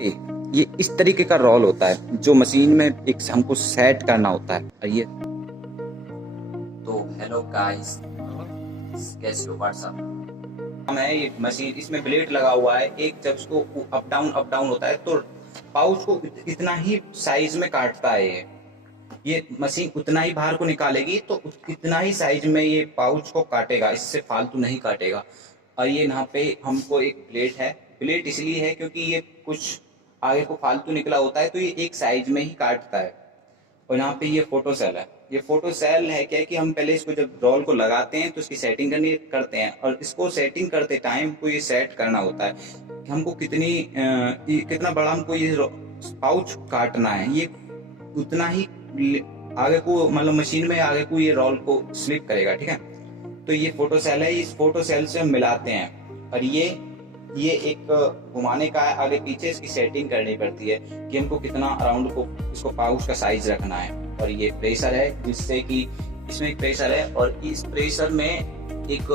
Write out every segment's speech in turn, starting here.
ये इस तरीके का रोल होता है जो मशीन में एक हमको सेट करना होता है। और ये तो हेलो गाइस, कैसे हो? व्हाट्सअप हम है ये मशीन, इसमें ब्लेड लगा हुआ है। एक जब उसको अप डाउन होता है तो पाउच को इतना ही साइज में काटता है। ये मशीन उतना ही बाहर को निकालेगी तो इतना ही साइज में ये पाउच को काटेगा, इससे फालतू नहीं काटेगा। और ये यहाँ पे हमको एक प्लेट है। प्लेट इसलिए है क्योंकि ये कुछ आगे को फालतू निकला होता है तो ये एक साइज में ही काटता है। और यहाँ पे ये फोटो सेल है। ये फोटो सेल है क्या है कि हम पहले इसको जब रोल को लगाते हैं तो इसकी सेटिंग करते हैं, और इसको सेटिंग करते टाइम को ये सेट करना होता है कि हमको कितना बड़ा हमको ये पाउच काटना है। ये उतना ही आगे को मतलब मशीन में आगे को ये रोल को स्लिप करेगा। ठीक है, तो ये फोटो सेल है। इस फोटो सेल से हम मिलाते हैं और ये एक घुमाने का है, आगे पीछे इसकी सेटिंग करनी पड़ती है कि हमको कितना अराउंड को इसको पाउच का साइज रखना है। और ये प्रेशर है जिससे कि इसमें एक प्रेशर है और इस प्रेशर में एक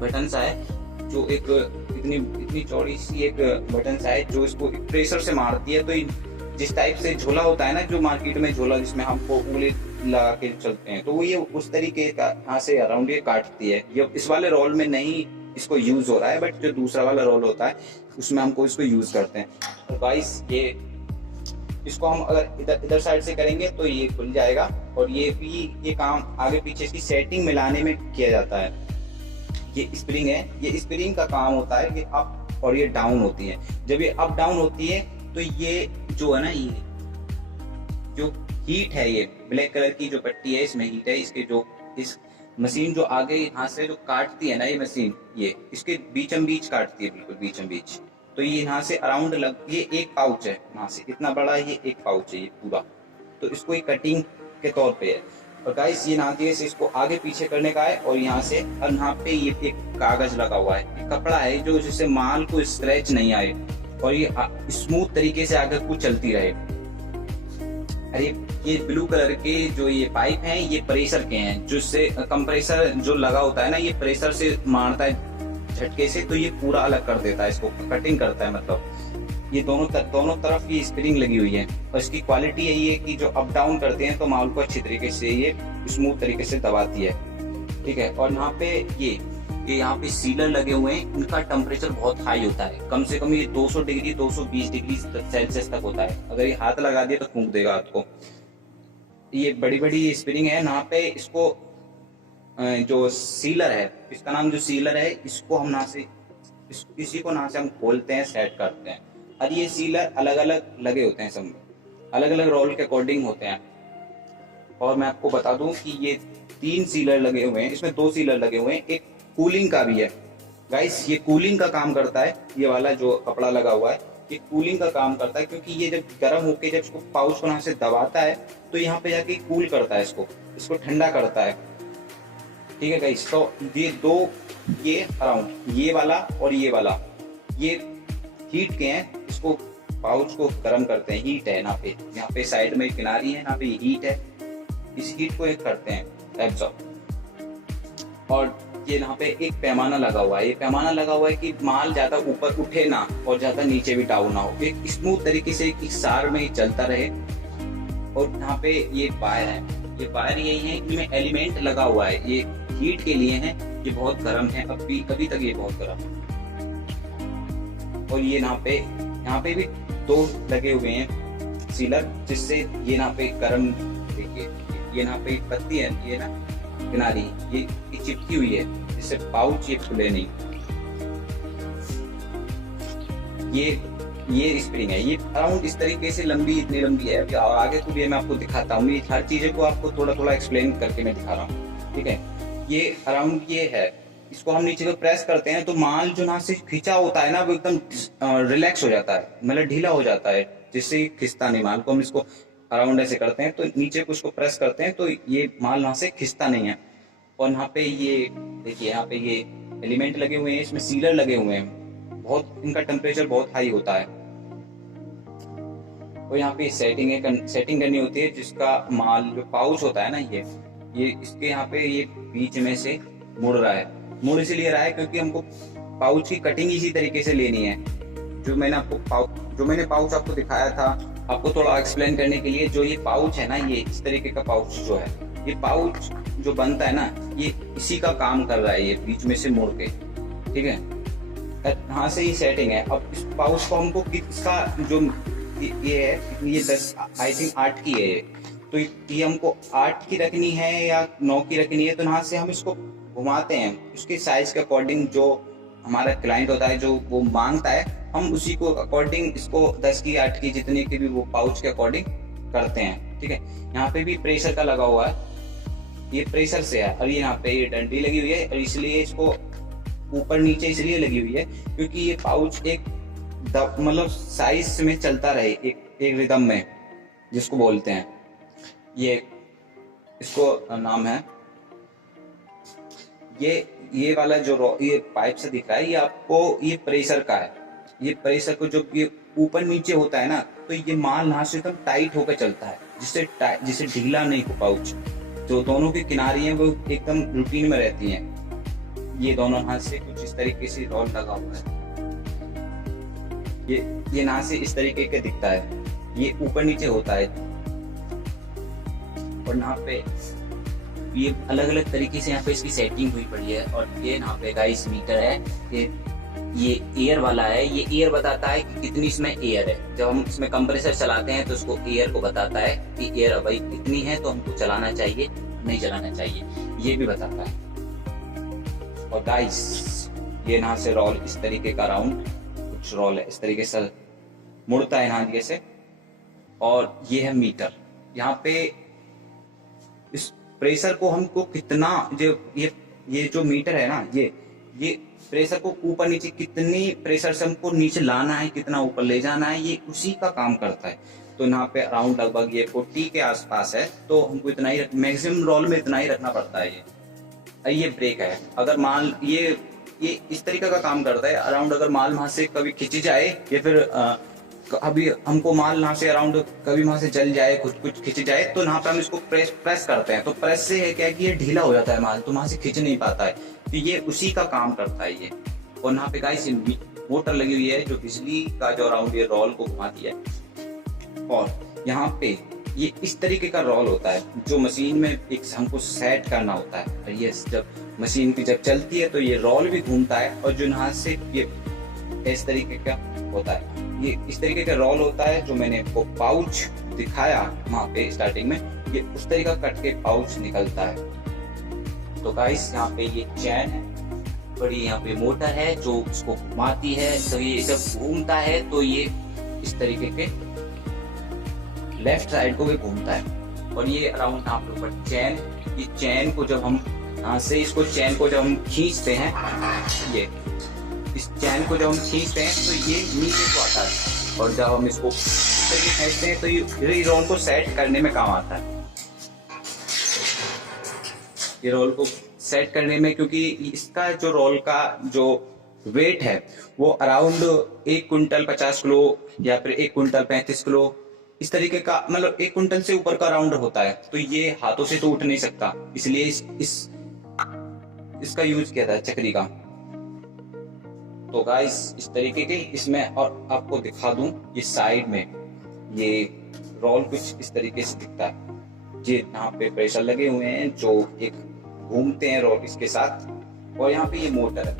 बटन सा है जो एक इतनी चौड़ी सी एक बटन सा है जो इसको प्रेशर से मारती है। तो जिस टाइप से झोला होता है ना, जो मार्केट में झोला जिसमें हमको उंगली लगा के चलते हैं, तो वो ये उस तरीके का यहाँ से अराउंड ये काटती है। ये इस वाले रोल में नहीं इसको यूज हो रहा है, बट जो दूसरा वाला रोल होता है उसमें हमको इसको यूज करते हैं। तो गाइस ये इसको हम अगर इधर साइड से करेंगे तो ये खुल जाएगा। और ये काम आगे पीछे इसकी सेटिंग मिलाने में किया जाता है। ये स्प्रिंग है, ये स्प्रिंग का काम होता है कि अप और ये डाउन होती है। जब ये अप डाउन होती है तो ये जो है ना, ये जो हीट है, ये ब्लैक कलर की जो पट्टी है इसमें हीट है। इसके जो इस मशीन जो आगे यहाँ से जो काटती है ना, ये मशीन ये इसके बीचम बीच काटती है, बिल्कुल बीचम बीच। तो ये यहाँ से अराउंड ये एक पाउच है, यहाँ से इतना बड़ा ये एक पाउच है ये पूरा। तो इसको एक कटिंग के तौर पे है। और गाइस ये नादिए से इसको आगे पीछे करने का है। और यहाँ से और यहाँ पे ये एक कागज लगा हुआ है, ये कपड़ा है जो जिससे माल को स्क्रैच नहीं आए और ये स्मूथ तरीके से आगे को चलती रहे। अरे ये ब्लू कलर के जो ये पाइप हैं ये प्रेशर के हैं, जिससे कंप्रेसर जो लगा होता है ना, ये प्रेशर से मारता है झटके से, तो ये पूरा अलग कर देता है, इसको कटिंग करता है। मतलब ये दोनों तरफ ये स्प्रिंग लगी हुई है। और इसकी क्वालिटी यही है कि जो अप डाउन करते हैं तो माल को अच्छी तरीके से ये स्मूथ तरीके से दबाती है। ठीक है, और यहाँ पे ये यहाँ पे सीलर लगे हुए हैं, इनका टेम्परेचर बहुत हाई होता है। कम से कम ये 200 डिग्री 220 डिग्री सेल्सियस तक होता है। अगर ये हाथ लगा दिया तो फूंक देगा आपको। ये बड़ी बड़ी स्प्रिंग है यहाँ पे। इसको जो सीलर है, इसका नाम जो सीलर है, इसको हम ना से इसी को ना से हम खोलते हैं, सेट करते हैं। और ये सीलर अलग अलग लगे होते हैं, सब अलग अलग रोल के अकॉर्डिंग होते हैं। और मैं आपको बता दूं कि ये 3 सीलर लगे हुए हैं, इसमें 2 सीलर लगे हुए हैं, एक कूलिंग का भी है। गाइस ये कूलिंग का काम करता है। ये वाला जो कपड़ा लगा हुआ है ये कूलिंग का काम करता है, क्योंकि ये जब गर्म होके जब इसको पाउच को यहाँ से दबाता है तो यहाँ पे जाके कूल करता है, इसको ठंडा करता है। ठीक है गाइस, तो ये दो, ये अराउंड ये वाला और ये वाला, ये हीट के हैं, इसको पाउच को गर्म करते हैं। हीट है यहाँ पे साइड में किनारी है, यहाँ पे हीट है, इस हीट को एक करते हैं एब्जॉर्ब। और ये यहाँ पे एक पैमाना लगा हुआ है, ये पैमाना लगा हुआ है कि माल ज्यादा ऊपर उठे ना और ज्यादा नीचे भी डाउन ना हो, एक स्मूथ तरीके से एक सार में ही चलता रहे। और यहाँ पे ये वायर है, ये वायर यही है, इनमें एलिमेंट लगा हुआ है, ये हीट के लिए है। ये बहुत गर्म है, अभी तक ये बहुत गर्म है। और ये यहाँ पे भी 2 लगे हुए हैं सीलर, जिससे ये यहाँ पे गर्म, देखिए ये यहाँ पे पत्ती है, ये ना किनारी ये चिपकी हुई है, जिससे पाउच ये खुले नहीं। ये स्प्रिंग है, ये अराउंड इस तरीके से लंबी, इतनी लंबी है। और आगे को भी मैं आपको दिखाता हूँ, ये हर चीजें को आपको थोड़ा थोड़ा एक्सप्लेन करके मैं दिखा रहा हूँ। ठीक है, ये अराउंड ये है, इसको हम नीचे को प्रेस करते हैं तो माल जो ना से खींचा होता है ना, वो एकदम रिलैक्स हो जाता है, मतलब ढीला हो जाता है, जिससे खिंचता नहीं माल को। हम इसको अराउंड ऐसे करते हैं तो नीचे को इसको प्रेस करते हैं तो ये माल यहाँ से खिंचता नहीं है। और यहाँ पे ये देखिए, यहाँ पे ये एलिमेंट लगे हुए हैं, इसमें सीलर लगे हुए हैं, बहुत इनका टेम्परेचर बहुत हाई होता है। और यहाँ पे सेटिंग करनी होती है, जिसका माल जो पाउच होता है ना, ये इसके यहाँ पे ये बीच में से मुड़ रहा है। मुड़ इसलिए रहा है क्योंकि हमको पाउच की कटिंग इसी तरीके से लेनी है। जो मैंने पाउच आपको दिखाया था, आपको थोड़ा एक्सप्लेन करने के लिए, जो ये पाउच है ना, ये इस तरीके का पाउच जो है, ये पाउच जो बनता है ना, ये इसी का काम कर रहा है, ये बीच में से मुड़ के, ठीक है, यहाँ से ही सेटिंग है। अब इस पाउच को हमको इसका जो ये है, ये 10 आई थिंक 8 की है ये, तो ये हमको 8 की रखनी है या 9 की रखनी है, तो यहाँ से हम इसको घुमाते हैं उसके साइज के अकॉर्डिंग, जो हमारा क्लाइंट होता है जो वो मांगता है, हम उसी को अकॉर्डिंग इसको 10 की 8 की जितनी की भी वो पाउच के अकॉर्डिंग करते हैं, ठीक है। यहाँ पे भी प्रेशर का लगा हुआ है, ये प्रेशर से है, और ये यहाँ पे ये डंडी लगी हुई है, और इसलिए इसको ऊपर नीचे इसलिए लगी हुई है क्योंकि ये पाउच एक मतलब साइज में चलता रहे, एक रिदम में, जिसको बोलते हैं, ये इसको नाम है, ये वाला जो ये पाइप से दिख रहा है, ये आपको ये प्रेशर का है। ये प्रेशर को जो ये ऊपर नीचे होता है ना, तो ये माल यहाँ से एकदम टाइट होकर चलता है, जिससे ढीला नहीं हो पाउच। जो दोनों की किनारी हैं वो एकदम रूटीन में रहती हैं। ये दोनों हाथ से कुछ इस तरीके से रोल लगा हुआ है, ये यहाँ से इस तरीके का दिखता है, ये ऊपर नीचे होता है, और यहाँ पे ये अलग अलग तरीके से यहाँ पे इसकी सेटिंग हुई पड़ी है। और ये यहाँ पे गाइस मीटर है, ये एयर वाला है, ये एयर बताता है कि कितनी इसमें एयर है। जब हम इसमें कंप्रेसर चलाते हैं तो उसको एयर को बताता है कि एयर भाई इतनी है, तो हमको चलाना चाहिए, नहीं चलाना चाहिए, ये भी बताता है। और गाइस ये यहाँ से रोल इस तरीके का राउंड कुछ रोल है, इस तरीके से मुड़ता है यहाँ जैसे। और ये है मीटर, यहाँ पे इस प्रेशर को हमको कितना, जो ये जो मीटर है ना, ये प्रेशर को ऊपर नीचे कितनी प्रेशर से हमको नीचे लाना है, कितना ऊपर ले जाना है, ये उसी का काम करता है। तो यहाँ पे अराउंड लगभग ये 40 के आसपास है, तो हमको इतना ही मैक्सिमम रोल में इतना ही रखना पड़ता है। ये ब्रेक है, अगर माल ये इस तरीके का काम करता है। अराउंड अगर माल वहां से कभी खिंच जाए, या फिर अभी हमको माल यहाँ से अराउंड कभी वहां से जल जाए, कुछ खिंच जाए, तो यहाँ पे हम इसको प्रेस करते हैं, तो प्रेस से है क्या कि ये ढीला हो जाता है माल, तो वहां से खिंच नहीं पाता है, तो ये उसी का काम करता है ये। और यहाँ पे गाइस मोटर लगी हुई है जो बिजली का जो अराउंड ये रोल को घुमाती है। और यहाँ पे ये इस तरीके का रोल होता है जो मशीन में एक हमको सेट करना होता है, और ये जब मशीन की जब चलती है तो ये रोल भी घूमता है, और जो यहाँ से ये इस तरीके का होता है, ये इस तरीके का रोल होता है। जो मैंने आपको पाउच दिखाया वहां पे स्टार्टिंग में, ये उस तरीका कट के पाउच निकलता है। तो गाइस यहाँ पे ये चैन है, बड़ी यहाँ पे मोटर है जो इसको घुमाती है, तो ये जब घूमता है तो ये इस तरीके के लेफ्ट साइड को भी घूमता है। और ये अराउंड यहाँ पे ऊपर चैन, ये चैन को जब हम यहाँ से इसको चैन को जब हम खींचते हैं, ये इस चैन को जब हम खींचते हैं तो ये नीचे को आता है, और जब हम इसको खींचते हैं तो ये रोल को सेट करने में काम आता है। ये रोल को सेट करने में, क्योंकि इसका जो रोल का जो वेट है वो अराउंड 1 कुंटल 50 किलो या फिर 1 कुंटल 35 किलो इस तरीके का, मतलब 1 कुंटल से ऊपर का राउंड होता है। तो ये हाथों से तो उठ नहीं सकता, इसलिए इसका यूज किया था चक्री का। तो गाइस इस तरीके के इसमें, और आपको दिखा दूं, ये साइड में ये रोल कुछ इस तरीके से दिखता है। ये यहाँ पे प्रेशर लगे हुए हैं जो एक घूमते हैं रोल इसके साथ। और यहाँ पे ये मोटर है,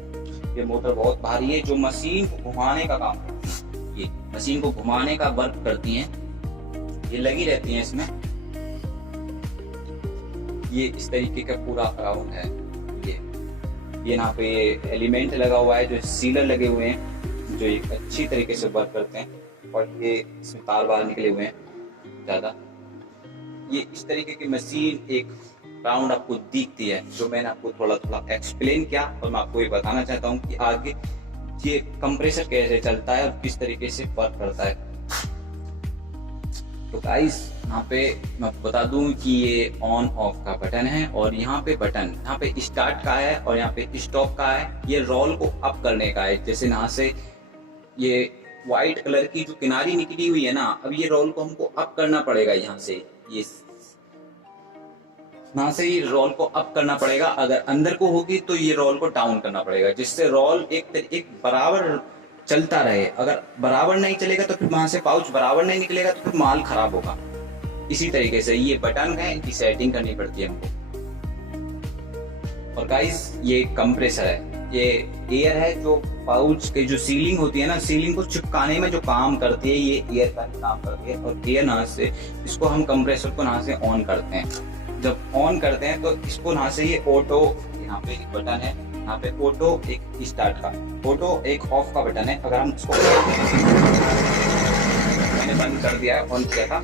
ये मोटर बहुत भारी है जो मशीन को घुमाने का काम करती है, ये मशीन को घुमाने का वर्क करती हैं, ये लगी रहती हैं इसमें। ये इस तरीके का पूरा राउंड है। ये यहाँ पे एलिमेंट लगा हुआ है, जो सीलर लगे हुए हैं जो एक अच्छी तरीके से वर्क करते हैं। और ये इसमें तार बार निकले हुए हैं ज्यादा। ये इस तरीके की मशीन एक राउंड आपको दिखती है, जो मैंने आपको थोड़ा थोड़ा एक्सप्लेन किया। और मैं आपको ये बताना चाहता हूँ कि आगे ये कंप्रेसर कैसे चलता है और किस तरीके से वर्क करता है। तो गाइस यहाँ पे मैं आपको बता दूं कि ये ऑन ऑफ का बटन है, और यहाँ पे बटन यहाँ पे स्टार्ट का है और यहाँ पे स्टॉप का है। ये रोल को अप करने का है, जैसे यहाँ से ये व्हाइट कलर की जो किनारी निकली हुई है ना, अब ये रोल को हमको अप करना पड़ेगा। यहाँ से ये यहाँ से ये रोल को अप करना पड़ेगा, अगर अंदर को होगी तो ये रोल को डाउन करना पड़ेगा, जिससे रोल एक बराबर चलता रहे। अगर बराबर नहीं चलेगा तो फिर वहां से पाउच बराबर नहीं निकलेगा तो फिर माल खराब होगा। इसी तरीके से ये बटन है, इनकी सेटिंग करनी पड़ती है हमको। और गाइस ये कंप्रेसर है, ये एयर है जो पाउच के जो सीलिंग होती है ना, सीलिंग को चिपकाने में जो काम करती है ये एयर का ही काम करती है। और एयर यहाँ से इसको हम कंप्रेसर को यहाँ से ऑन करते हैं। जब ऑन करते हैं तो इसको यहाँ से ये ऑटो, यहाँ पे एक बटन है, यहाँ पे ऑटो एक स्टार्ट का, ऑटो एक ऑफ का बटन है। अगर हम इसको मैंने बंद कर दिया है, ऑन किया था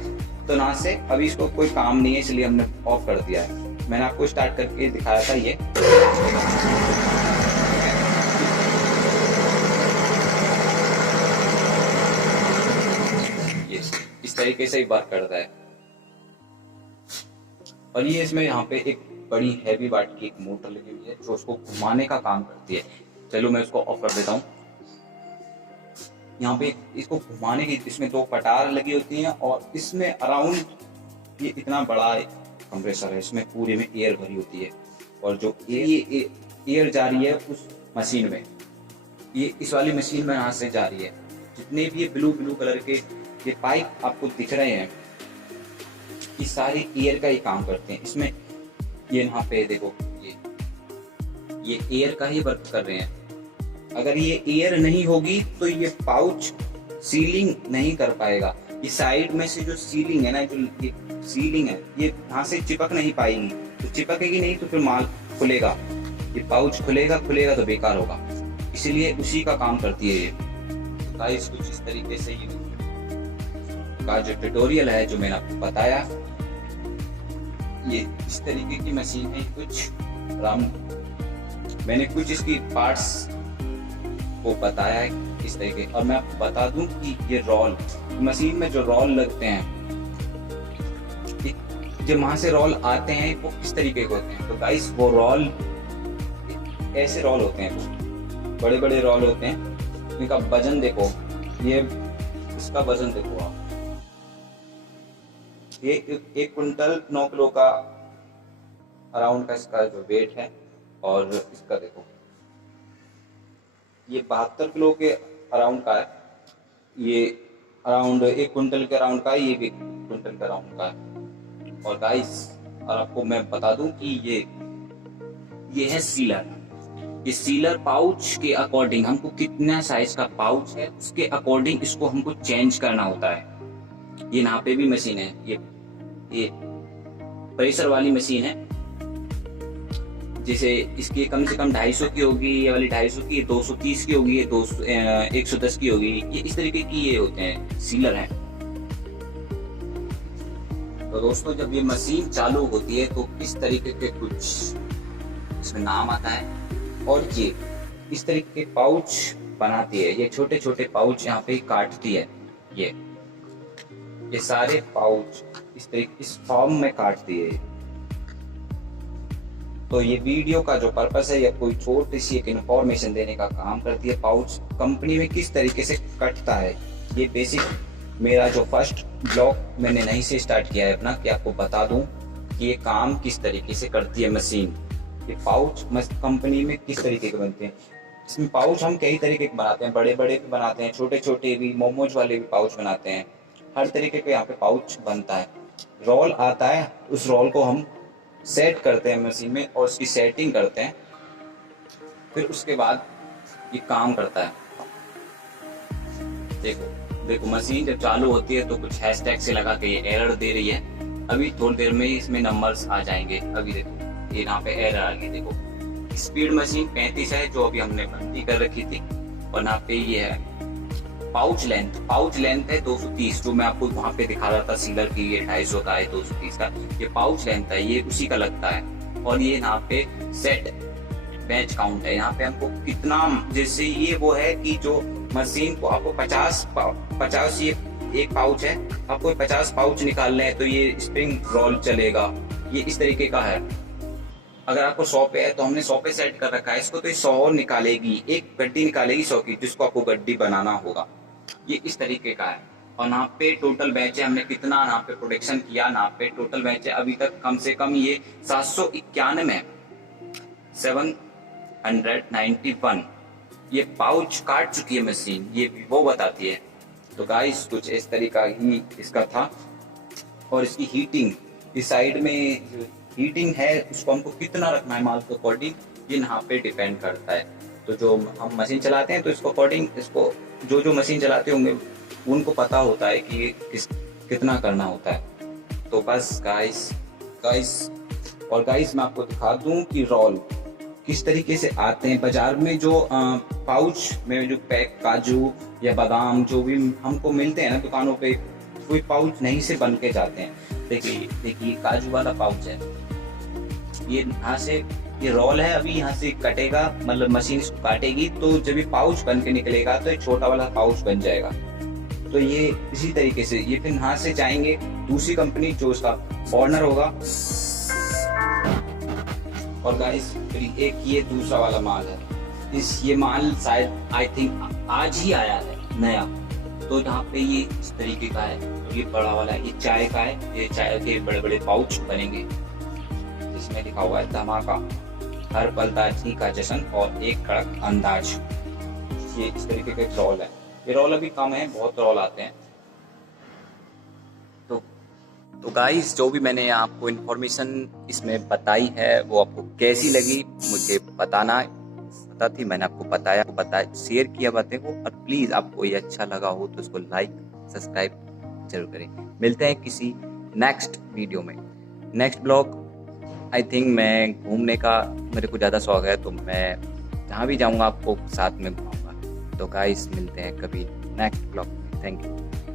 तो यहाँ से अभी इसको कोई काम नहीं है इसलिए हमने ऑफ कर दिया है। मैंने आपको स्टार्ट करके दिखाया था ये इस तरीके से ही वर्क करता है। और ये इसमें यहाँ पे एक बड़ी हैवी वाट की एक मोटर लगी हुई है जो उसको घुमाने का काम करती है। चलो मैं उसको ऑफ कर देता हूँ। यहाँ पे इसको घुमाने की इसमें 2 पटार लगी होती हैं और इसमें अराउंड ये इतना बड़ा कंप्रेसर है, इसमें पूरे में एयर भरी होती है। और जो एयर जा रही है उस मशीन में, ये इस वाली मशीन में यहाँ से जा रही है। जितने भी ये ब्लू कलर के ये पाइप आपको दिख रहे हैं ये सारे एयर का ही काम करते हैं। इसमें ये यहाँ पे देखो ये एयर का ही वर्क कर रहे हैं। अगर ये एयर नहीं होगी तो ये पाउच सीलिंग नहीं कर पाएगा। ये साइड में से जो सीलिंग है ना, जो ये सीलिंग है ये यहाँ से चिपक नहीं पाएगी। तो चिपकेगी नहीं तो फिर माल खुलेगा, ये पाउच खुलेगा तो बेकार होगा। इसीलिए उसी का काम करती है ये। गाइस कुछ इस तरीके से ये का जो ट्यूटोरियल है जो मैंने आपको बताया, ये इस तरीके की मशीन है। कुछ मैंने कुछ इसकी पार्ट्स को बताया है किस तरीके। और मैं आपको बता दूं कि ये रोल मशीन में जो रोल लगते हैं, जब वहां से रोल आते हैं वो किस तरीके के होते हैं। तो गाइस वो रोल ऐसे रोल होते हैं, वो बड़े बड़े रोल होते हैं। इनका वजन देखो, ये इसका वजन देखो आप, ये 1 क्विंटल 9 किलो का अराउंड का इसका जो वेट है। और इसका देखो ये 72 किलो के अराउंड का है, ये अराउंड 1 क्विंटल के अराउंड का है, ये भी 1 क्विंटल के अराउंड का है। और गाइस और आपको मैं बता दूं कि ये है सीलर। ये सीलर पाउच के अकॉर्डिंग हमको कितना साइज का पाउच है उसके अकॉर्डिंग इसको हमको चेंज करना होता है। ये यहाँ पे भी मशीन है, ये प्रेशर वाली मशीन है। जैसे इसकी कम से कम 250 की होगी, ये वाली 250 की, 230 की होगी, ये 110 की होगी। ये इस तरीके की ये होते हैं, सीलर हैं। तो दोस्तों जब ये मशीन चालू होती है तो इस तरीके के कुछ इसमें नाम आता है और ये इस तरीके के पाउच बनाती है। ये छोटे छोटे पाउच यहाँ पे काटती है। ये सारे पाउच इस तरीके इस फॉर्म में काटती है। तो ये वीडियो का जो पर्पस है, या कोई छोटी सी एक इन्फॉर्मेशन देने का काम करती है। पाउच कंपनी में किस तरीके से कटता है, ये बेसिक मेरा जो फर्स्ट ब्लॉग मैंने नहीं से स्टार्ट किया है अपना, कि आपको बता दूं कि ये काम किस तरीके से करती है मशीन। ये पाउच कंपनी में किस तरीके के बनते हैं। इसमें पाउच हम कई तरीके के बनाते हैं, बड़े बड़े भी बनाते हैं, छोटे छोटे भी, मोमोज वाले भी पाउच बनाते हैं। हर तरीके के यहाँ पे पाउच बनता है। रोल आता है, उस रोल को हम सेट करते हैं मशीन में और उसकी सेटिंग करते हैं, फिर उसके बाद ये काम करता है। देखो मशीन जब चालू होती है तो कुछ हैशटैग से लगा के ये एरर दे रही है। अभी थोड़ी देर में इसमें नंबर्स आ जाएंगे। अभी देखो ये यहाँ पे एरर आ गई। देखो स्पीड मशीन 35 है जो अभी हमने भर्ती कर रखी थी। और यहाँ पे ये है पाउच लेंथ है 230, जो मैं आपको वहां पे दिखा रहा था सीलर की, ये 250 का है, 230 का ये पाउच लेंथ है, ये उसी का लगता है। और ये यहाँ पे सेट बैच काउंट है, यहाँ पे हमको कितना, जैसे ये वो है कि जो मशीन को आपको 50 ये एक पाउच है, आपको 50 पाउच निकालने हैं तो ये स्प्रिंग रोल चलेगा। ये इस तरीके का है। अगर आपको 100 पे है तो हमने 100 पे सेट कर रखा है इसको, तो 100 निकालेगी, एक गड्डी निकालेगी 100 की, जिसको आपको गड्डी बनाना होगा। ये इस तरीके का है। और यहाँ पे टोटल बैच है, हमने कितना यहाँ पे प्रोडक्शन किया, यहाँ पे टोटल बैच है अभी तक कम से कम ये 791 ये पाउच काट चुकी है मशीन, ये वो बताती है। तो गाइस कुछ इस तरीका ही इसका था। और इसकी हीटिंग, इस साइड में हीटिंग है, उसको हमको कितना रखना है माल के अकॉर्डिंग, ये यहाँ पे डिपेंड करता है। तो जो हम मशीन चलाते हैं तो इसको अकॉर्डिंग, इसको जो मशीन चलाते होंगे उनको पता होता है कि कितना करना होता है। तो बस गाइस और गाइस मैं आपको दिखा दूं कि रोल किस तरीके से आते हैं बाजार में। जो पाउच में जो पैक काजू या बादाम जो भी हमको मिलते हैं ना दुकानों पे, कोई पाउच नहीं से बन के जाते हैं। देखिए काजू वाला पाउच है, ये यहाँ से ये रोल है, अभी यहाँ से कटेगा, मतलब मशीन इसको काटेगी, तो जब ये पाउच बन के निकलेगा तो एक छोटा वाला पाउच बन जाएगा। तो ये इसी तरीके से ये फिर यहाँ से जाएंगे दूसरी कंपनी जो उसका फॉरनर होगा। और गाइस फिर एक ये दूसरा वाला माल है, ये माल शायद आई थिंक आज ही आया है नया। तो यहाँ पे ये इस तरीके का है, तो ये बड़ा वाला ये चाय का है, ये चाय के बड़े बड़े पाउच बनेंगे जिसमें लिखा हुआ है धमाका, हर पल दार्जिलिंग का जश्न और एक कड़क अंदाज। ये इस तरीके के रोल है। ये रोल अभी कम है, बहुत रोल आते हैं। तो गाइस जो भी मैंने आपको इन्फॉर्मेशन इसमें बताई है वो आपको कैसी लगी मुझे बताना। पता थी, मैंने आपको बताया शेयर किया बातें को। और प्लीज़ आपको ये अच्छा लगा हो तो इसको लाइक सब्सक्राइब जरूर करें। मिलते हैं किसी नेक्स्ट वीडियो में, नेक्स्ट ब्लॉग। आई थिंक मैं घूमने का मेरे को ज़्यादा शौक है, तो मैं जहाँ भी जाऊँगा आपको साथ में घुमाऊँगा। तो गाइस मिलते हैं कभी नेक्स्ट ब्लॉग में। Thank you.